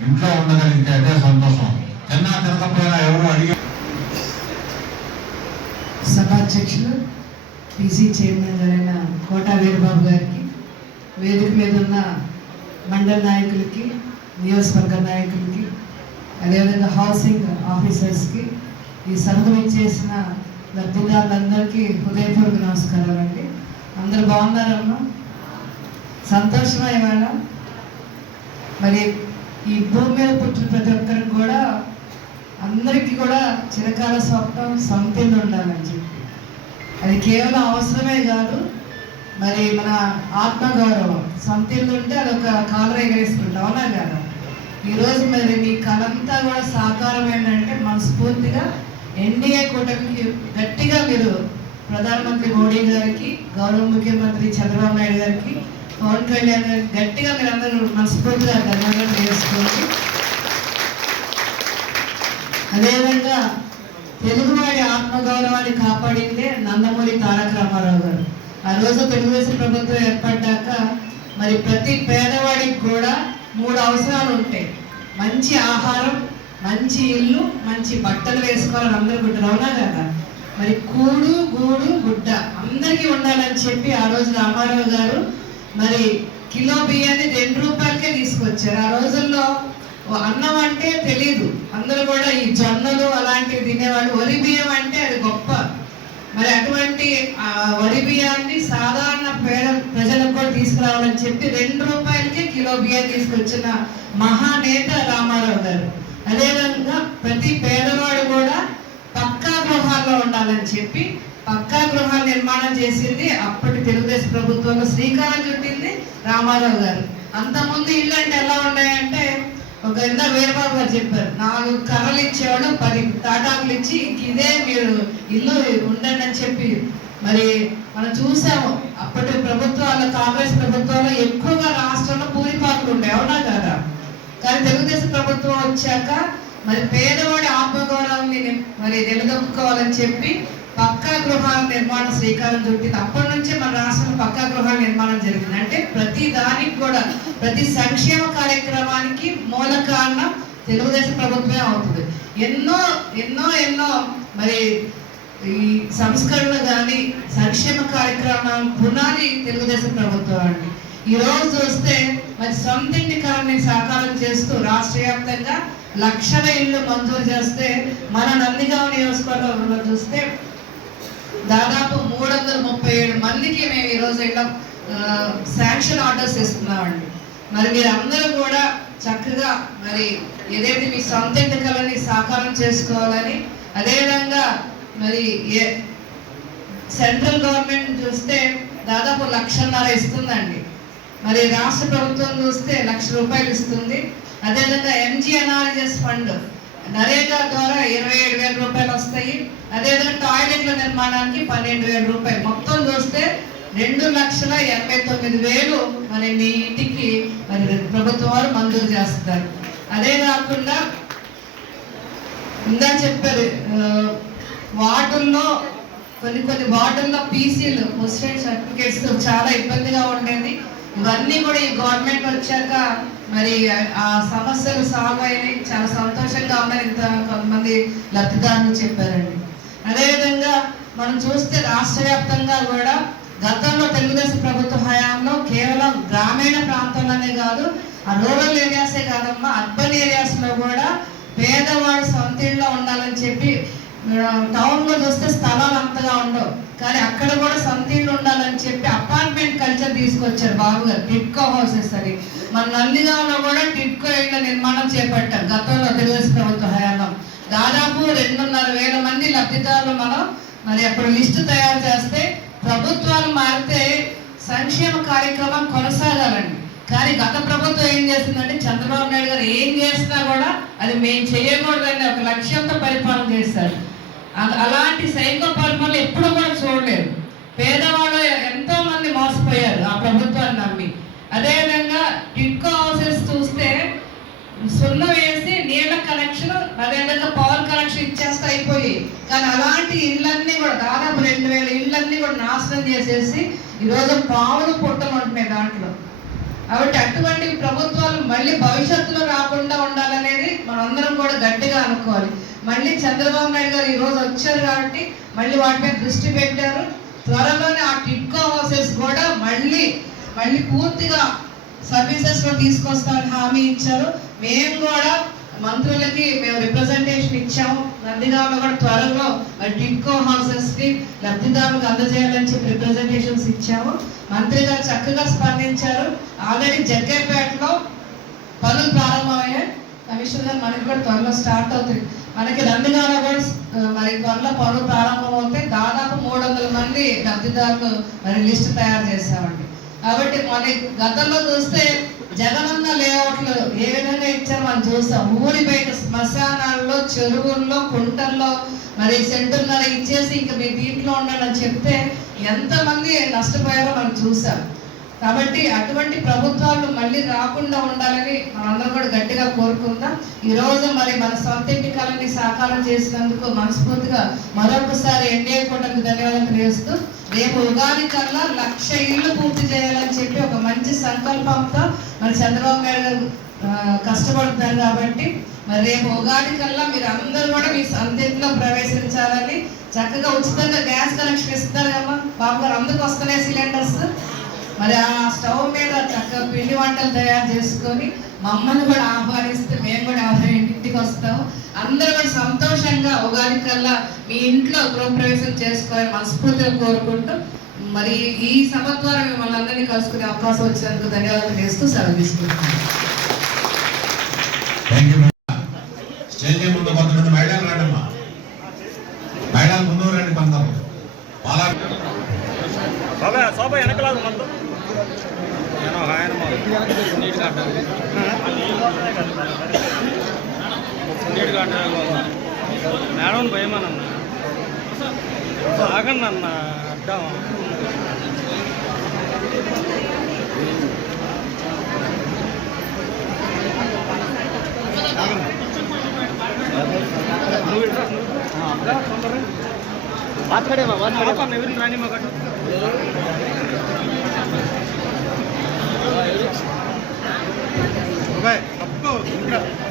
ఇంట్లో ఉండగలిగితే అదే సంతోషం. తిన్నా తినకపోయినా ఎవరు అడిగి సభాధ్యక్షులు పీసీ చైర్మన్ గారైన కోటా వీరబాబు గారికి వేదిక మీద ఉన్న మండల నాయకులకి నియోజకవర్గ నాయకులకి అదేవిధంగా హౌసింగ్ ఆఫీసర్స్కి ఈ సభకు ఇచ్చేసిన లబ్ధిదారులందరికీ హృదయపూర్వక నమస్కారాలు అండి అందరు బాగున్నారమ్మా? సంతోషమా ఇవాళ? మరి ఈ భూమి మీద పుట్టిన ప్రతి ఒక్కరికి కూడా అందరికీ కూడా చిరకాల స్వప్నం సొంతిల్లు ఉండాలని చెప్పి. అది కేవలం అవసరమే కాదు మరి మన ఆత్మగౌరవం. సొంతిల్లు ఉంటే అదొక కాలర్ ఎగరేసుకుంటాం అవునా కదా? ఈరోజు మరి మీ కలంతా కూడా సాకారం ఏంటంటే మనస్ఫూర్తిగా ఎన్డీఏ కూటమికి గట్టిగా మీరు ప్రధానమంత్రి మోడీ గారికి గౌరవ ముఖ్యమంత్రి చంద్రబాబు నాయుడు గారికి పవన్ కళ్యాణ్ గారు గట్టిగా మీరందరూ మనస్ఫూర్తిగా ధన్యవాదాలు చేసుకోండి అదేవిధంగా తెలుగువాడి ఆత్మగౌరవాన్ని కాపాడిందే నందమూరి తారక రామారావు గారు. ఆ రోజు తెలుగుదేశం ప్రభుత్వం ఏర్పడ్డాక మరి ప్రతి పేదవాడికి కూడా మూడు అవసరాలు ఉంటాయి. మంచి ఆహారం మంచి ఇల్లు మంచి బట్టలు వేసుకోవాలని అందరూ గుడ్డ అవునా కదా? మరి కూడు గూడు గుడ్డ అందరికీ ఉండాలని చెప్పి ఆ రోజు రామారావు గారు మరి కిలో బియ్యాన్ని రెండు రూపాయలకే తీసుకొచ్చారు. ఆ రోజుల్లో అన్నం అంటే తెలీదు. అందరూ కూడా ఈ జొన్నలు అలాంటివి తినేవాళ్ళు. వరి బియ్యం అంటే అది గొప్ప. మరి అటువంటి ఆ వరి బియ్యాన్ని సాధారణ పేద ప్రజలకు కూడా తీసుకురావాలని చెప్పి రెండు రూపాయలకే కిలో బియ్యం తీసుకొచ్చిన మహానేత రామారావు గారు. అదేవిధంగా ప్రతి పేదవాడు కూడా పక్కా గృహాల్లో ఉండాలని చెప్పి పక్కా గృహాలు నిర్మాణం చేసింది అప్పటి తెలుగుదేశం ప్రభుత్వంలో శ్రీకారం చుట్టింది రామారావు గారు. అంతకుముందు ఇల్లు అంటే ఎలా ఉన్నాయంటే ఒక ఇంత వీరబాబు గారు చెప్పారు నాలుగు కర్రలు ఇచ్చేవాడు పది తాటాకులు ఇచ్చి ఇదే మీరు ఇల్లు ఉండండి అని చెప్పి. మరి మనం చూసాము అప్పటి ప్రభుత్వాల్లో కాంగ్రెస్ ప్రభుత్వంలో ఎక్కువగా రాష్ట్రంలో పూరిపాకులు ఉండే అవునా కదా? కానీ తెలుగుదేశం ప్రభుత్వం వచ్చాక మరి పేదవాడి ఆత్మగౌరవాన్ని మరి నిలదొక్కుకోవాలని చెప్పి పక్కా గృహాల నిర్మాణం శ్రీకారం చుట్టింది అప్పటి నుంచే మన రాష్ట్రంలో పక్కా గృహాల నిర్మాణం జరిగింది. అంటే ప్రతి దానికి కూడా ప్రతి సంక్షేమ కార్యక్రమానికి మూల కారణం తెలుగుదేశం ప్రభుత్వమే అవుతుంది. ఎన్నో ఎన్నో ఎన్నో మరి ఈ సంస్కరణ కానీ సంక్షేమ కార్యక్రమం పునాది తెలుగుదేశం ప్రభుత్వం అండి. ఈ రోజు చూస్తే మరి సొంత ఇంటి సాకారం చేస్తూ రాష్ట్ర వ్యాప్తంగా లక్షల ఇళ్ళు మంజూరు చేస్తే మన నందిగామ నియోజకవర్గంలో చూస్తే దాదాపు మూడు వందల ముప్పై ఏడు మందికి మేము ఈరోజు ఇలా శాంక్షన్ ఆర్డర్స్ ఇస్తున్నామండి మరి మీరు అందరూ కూడా చక్కగా మరి ఏదైతే మీ సొంత ఇంటి కళని సాకారం చేసుకోవాలని అదేవిధంగా మరి ఏ సెంట్రల్ గవర్నమెంట్ చూస్తే దాదాపు లక్షన్నర ఇస్తుందండి. మరి రాష్ట్ర ప్రభుత్వం చూస్తే లక్ష రూపాయలు ఇస్తుంది. అదేవిధంగా ఎంజీఎన్ఆర్ఎస్ ఫండ్ నరేగా ద్వారా ఇరవై ఏడు వేల రూపాయలు వస్తాయి. అదేవిధంగా టాయిలెట్ల నిర్మాణానికి పన్నెండు వేల రూపాయలు. మొత్తం చూస్తే రెండు లక్షల ఎనభై తొమ్మిది వేలు మరి మీ ఇంటికి మరి ప్రభుత్వం వారు మంజూరు చేస్తారు అదే కాకుండా ఇందా చెప్పారు వార్డుల్లో కొన్ని కొన్ని వార్డుల్లో పీసీలు ముస్లిం సర్టిఫికేట్స్ చాలా ఇబ్బందిగా ఉండేది. ఇవన్నీ కూడా ఈ గవర్నమెంట్ వచ్చాక మరి ఆ- సమస్యలు సాల్వ్ అయినాయి. చాలా సంతోషంగా ఉన్నారు ఇంత కొంతమంది లబ్ధిదారులు చెప్పారండి. అదేవిధంగా మనం చూస్తే రాష్ట్ర వ్యాప్తంగా కూడా గతంలో తెలుగుదేశం ప్రభుత్వ హయాంలో కేవలం గ్రామీణ ప్రాంతంలోనే కాదు ఆ రూరల్ ఏరియాసే కాదమ్మా అర్బన్ ఏరియాస్లో కూడా పేదవాడు సొంత ఇళ్ళలో ఉండాలని చెప్పి టౌన్లో చూస్తే స్థలాలు అంతగా ఉండవు. కానీ అక్కడ కూడా సొంత ఇల్లు ఉండాలని చెప్పి అపార్ట్మెంట్ తీసుకొచ్చారు బాబు గారు. టిట్కో హౌసెస్ అని మన నందిగాంలో కూడా టిట్కో ఇళ్ళ నిర్మాణం చేపట్టాం గతంలో తెలుగుదేశం ప్రభుత్వ హయాంలో. దాదాపు రెండున్నర వేల మంది లబ్ధిదారులు మనం మరి అప్పుడు లిస్టు తయారు చేస్తే ప్రభుత్వాలు మారితే సంక్షేమ కార్యక్రమం కొనసాగాలండి. కానీ గత ప్రభుత్వం ఏం చేస్తుందంటే చంద్రబాబు నాయుడు గారు ఏం చేసినా కూడా అది మేము చేయకూడదని ఒక లక్ష్యంతో పరిపాలన చేస్తారు అ- అలాంటి సైకో పరిపాలన ఎప్పుడు కూడా చూడలేదు. పేదవాళ్ళు మోసపోయారు ఆ ప్రభుత్వాన్ని నమ్మి. అదేవిధంగా టిట్కో హౌసెస్ చూస్తే సున్న వేసి నీళ్ళ కనెక్షన్ అదేవిధంగా పవర్ కనెక్షన్ ఇచ్చేస్తే అయిపోయి. కానీ అలాంటి ఇళ్ళన్నీ కూడా దాదాపు రెండు వేల ఇళ్ళన్నీ కూడా నాశనం చేసేసి ఈరోజు పావులు పుట్టలు ఉంటున్నాయి దాంట్లో. కాబట్టి అటువంటి ప్రభుత్వాలు మళ్ళీ భవిష్యత్తులో రాకుండా ఉండాలనేది మనందరం కూడా గట్టిగా అనుకోవాలి. మళ్ళీ చంద్రబాబు నాయుడు గారు ఈరోజు వచ్చారు కాబట్టి మళ్ళీ వాటిపై దృష్టి పెట్టారు. త్వరలోనే ఆ టిట్కో హౌసెస్ కూడా మళ్ళీ మళ్ళీ పూర్తిగా సర్వీసెస్లో తీసుకొస్తామని హామీ ఇచ్చారు. మేము కూడా మంత్రులకి మేము రిప్రజెంటేషన్ ఇచ్చాము. నందిగామ కూడా త్వరలో టిడ్కో హౌసెస్కి లబ్ధిదారులకు అందజేయాలని చెప్పి రిప్రజెంటేషన్స్ ఇచ్చాము. మంత్రి గారు చక్కగా స్పందించారు. ఆల్రెడీ జగ్గైపేటలో పనులు ప్రారంభమయ్యాయి. కమిషనర్ గారు మనకి కూడా త్వరలో స్టార్ట్ అవుతుంది. మనకి నందిగామ కూడా మరి త్వరలో పనులు ప్రారంభం అవుతాయి దాదాపు మూడు వందల మంది లబ్ధిదారులు మరి లిస్ట్ తయారు చేశామండి కాబట్టి మన గతంలో చూస్తే జగనన్న లేఅవుట్లు ఏ విధంగా ఇచ్చారో మనం చూస్తాం ఊరి బయట శ్మశానాల్లో చెరువుల్లో కుంటల్లో మరి సెంటున్నర ఇచ్చేసి ఇంకా మీ దీంట్లో ఉండాలని చెప్తే ఎంతమంది నష్టపోయారో మనం చూసాం. కాబట్టి అటువంటి ప్రభుత్వాలు మళ్ళీ రాకుండా ఉండాలని మనందరం కూడా గట్టిగా కోరుకుందాం. ఈరోజు మరి మన సొంత ఇంటి కళని సాకారం చేసినందుకు మనస్ఫూర్తిగా మరొకసారి ఎన్డీఏ కూటమికి ధన్యవాదాలు తెలియజేస్తూ రేపు ఉగాది కల్లా లక్ష ఇళ్ళు పూర్తి చేయాలని చెప్పి ఒక మంచి సంకల్పంతో మరి చంద్రబాబు నాయుడు గారు కష్టపడుతున్నారు కాబట్టి మరి రేపు ఉగాది కల్లా మీరు అందరూ కూడా మీ సొంత ఇంట్లో ప్రవేశించాలని చక్కగా ఉచితంగా గ్యాస్ కనెక్షన్ ఇస్తారు కమ్మా బాబు గారు అందుకు వస్తున్నాయి సిలిండర్స్. మరి ఆ స్టవ్ మీద చక్కగా పిండి వంటలు తయారు చేసుకొని మమ్మల్ని కూడా ఆహ్వానిస్తే మేము కూడా ఎవరైనా ఇంటికి వస్తాము అందరూ కూడా సంతోషంగా ఉగాది కల్లా మీ ఇంట్లో గృహప్రవేశం చేసుకోవాలని మనస్ఫూర్తిగా కోరుకుంటూ మరి ఈ సభ ద్వారా మిమ్మల్ని అందరినీ కలుసుకునే అవకాశం వచ్చినందుకు ధన్యవాదాలు చేస్తూ సెలవు తీసుకుంటున్నాను. స్టేజ్ ముందు కొంతమంది మహిళలు రండమ్మా. మహిళలు ముందు రండి వెనకలాగు మేడం భయమనన్న ఆగండి అన్న అడ్డం. తొందరగా. ఆపన్న, ఎవరిని రాని మాకు Về động.